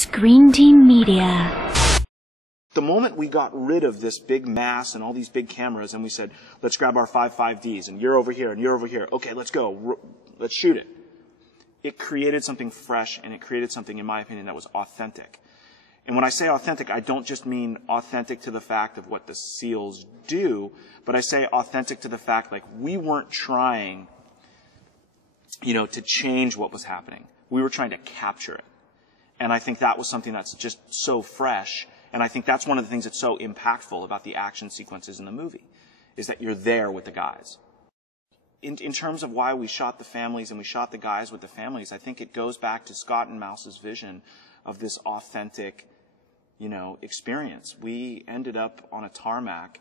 Screen Team Media. The moment we got rid of this big mass and all these big cameras and we said, let's grab our 5.5Ds and you're over here and you're over here. Okay, let's go. Let's shoot it. It created something fresh and it created something, in my opinion, that was authentic. And when I say authentic, I don't just mean authentic to the fact of what the SEALs do, but I say authentic to the fact like we weren't trying, to change what was happening. We were trying to capture it. And I think that was something that's just so fresh. And I think that's one of the things that's so impactful about the action sequences in the movie, is that you're there with the guys. In terms of why we shot the families and we shot the guys with the families, I think it goes back to Scott and Mouse's vision of this authentic, experience. We ended up on a tarmac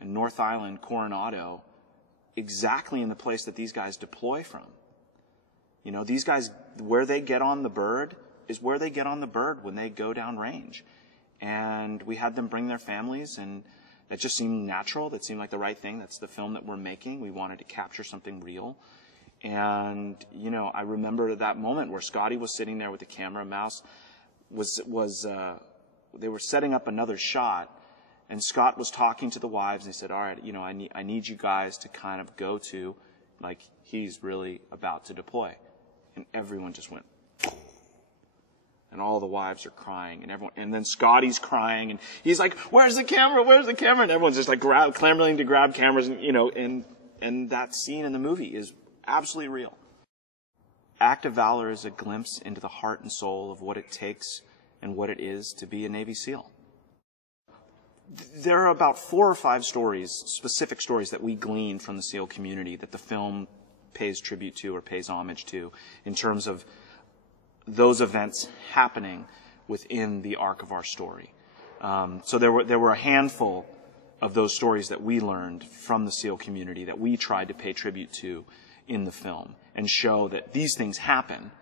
in North Island, Coronado, exactly in the place that these guys deploy from. These guys, where they get on the bird is where they get on the bird when they go down range. And we had them bring their families, and that just seemed natural. That seemed like the right thing. That's the film that we're making. We wanted to capture something real. And, I remember that moment where Scotty was sitting there with the camera. Mouse they were setting up another shot, and Scott was talking to the wives, and he said, all right, I need you guys to kind of go to, like, he's really about to deploy. And everyone just went, and all the wives are crying, and then Scotty's crying, and he's like, "Where's the camera? Where's the camera?" And everyone's just like clamoring to grab cameras, and that scene in the movie is absolutely real. Act of Valor is a glimpse into the heart and soul of what it takes and what it is to be a Navy SEAL. There are about 4 or 5 specific stories that we gleaned from the SEAL community that the film pays tribute to or pays homage to in terms of those events happening within the arc of our story. So there were a handful of those stories that we learned from the SEAL community that we tried to pay tribute to in the film and show that these things happen.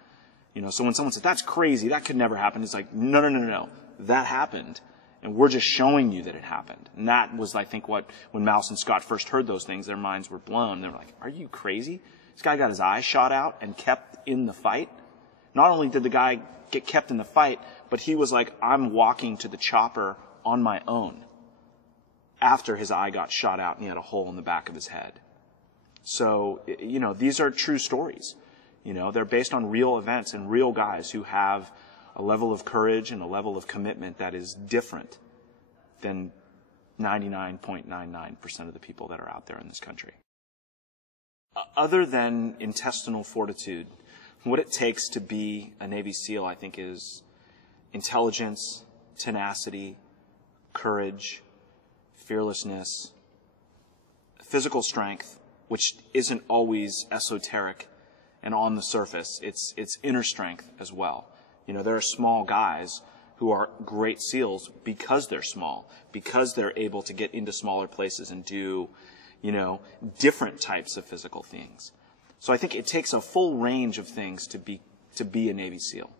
So when someone says, that's crazy, that could never happen, it's like, no, that happened. And we're just showing you that it happened. And that was, I think, when Mouse and Scott first heard those things, their minds were blown. They were like, are you crazy? This guy got his eyes shot out and kept in the fight. Not only did the guy get kept in the fight, but he was like, I'm walking to the chopper on my own after his eye got shot out and he had a hole in the back of his head. So, these are true stories. They're based on real events and real guys who have a level of courage and a level of commitment that is different than 99.99% of the people that are out there in this country. Other than intestinal fortitude, what it takes to be a Navy SEAL, I think, is intelligence, tenacity, courage, fearlessness, physical strength, which isn't always esoteric and on the surface. It's inner strength as well. There are small guys who are great SEALs because they're small, because they're able to get into smaller places and do, different types of physical things. So I think it takes a full range of things to be a Navy SEAL.